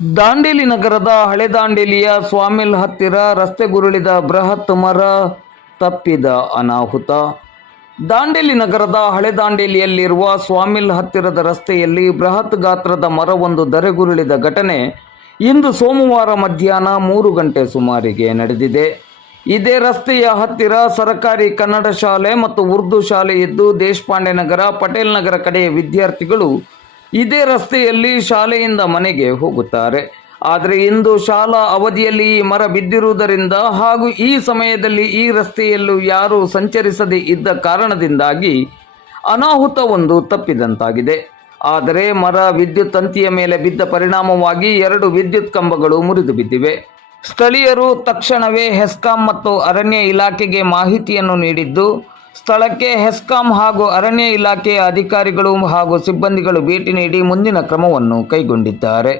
ದಾಂಡೇಲಿ ನಗರದ ಹಳೆ ದಾಂಡೇಲಿಯ ಸ್ವಾಮಿಲ್ ಹತ್ತಿರ ರಸ್ತೆ ಗುರುಳಿದ ಬೃಹತ್ ಮರ ತಪ್ಪಿದ ಅನಾಹುತ. ದಾಂಡೇಲಿ ನಗರದ ಹಳೆ ದಾಂಡೇಲಿಯಲ್ಲಿರುವ ಸ್ವಾಮಿಲ್ ಹತ್ತಿರದ ರಸ್ತೆಯಲ್ಲಿ ಬೃಹತ್ ಗಾತ್ರದ ಮರವೊಂದು ಧರೆಗುರುಳಿದ ಘಟನೆ ಇಂದು ಸೋಮವಾರ ಮಧ್ಯಾಹ್ನ ಮೂರು ಗಂಟೆ ಸುಮಾರಿಗೆ ನಡೆದಿದೆ. ಇದೇ ರಸ್ತೆಯ ಹತ್ತಿರ ಸರಕಾರಿ ಕನ್ನಡ ಶಾಲೆ ಮತ್ತು ಉರ್ದು ಶಾಲೆ ಇದ್ದು ದೇಶಪಾಂಡೆ ನಗರ, ಪಟೇಲ್ ನಗರ ಕಡೆಯ ವಿದ್ಯಾರ್ಥಿಗಳು ಇದೇ ರಸ್ತೆಯಲ್ಲಿ ಶಾಲೆಯಿಂದ ಮನೆಗೆ ಹೋಗುತ್ತಾರೆ. ಆದರೆ ಇಂದು ಶಾಲಾ ಅವಧಿಯಲ್ಲಿ ಈ ಮರ ಬಿದ್ದಿರುವುದರಿಂದ ಹಾಗೂ ಈ ಸಮಯದಲ್ಲಿ ಈ ರಸ್ತೆಯಲ್ಲೂ ಯಾರೂ ಸಂಚರಿಸದೇ ಇದ್ದ ಕಾರಣದಿಂದಾಗಿ ಅನಾಹುತವೊಂದು ತಪ್ಪಿದಂತಾಗಿದೆ. ಆದರೆ ಮರ ವಿದ್ಯುತ್ ತಂತಿಯ ಮೇಲೆ ಬಿದ್ದ ಪರಿಣಾಮವಾಗಿ ಎರಡು ವಿದ್ಯುತ್ ಕಂಬಗಳು ಮುರಿದು ಬಿದ್ದಿವೆ. ಸ್ಥಳೀಯರು ತಕ್ಷಣವೇ ಹೆಸ್ಕಾಂ ಮತ್ತು ಅರಣ್ಯ ಇಲಾಖೆಗೆ ಮಾಹಿತಿಯನ್ನು ನೀಡಿದ್ದು ಸ್ಥಳಕ್ಕೆ ಹೆಸ್ಕಾಂ ಹಾಗೂ ಅರಣ್ಯ ಇಲಾಖೆಯ ಅಧಿಕಾರಿಗಳು ಹಾಗೂ ಸಿಬ್ಬಂದಿಗಳು ಭೇಟಿ ನೀಡಿ ಮುಂದಿನ ಕ್ರಮವನ್ನು ಕೈಗೊಂಡಿದ್ದಾರೆ.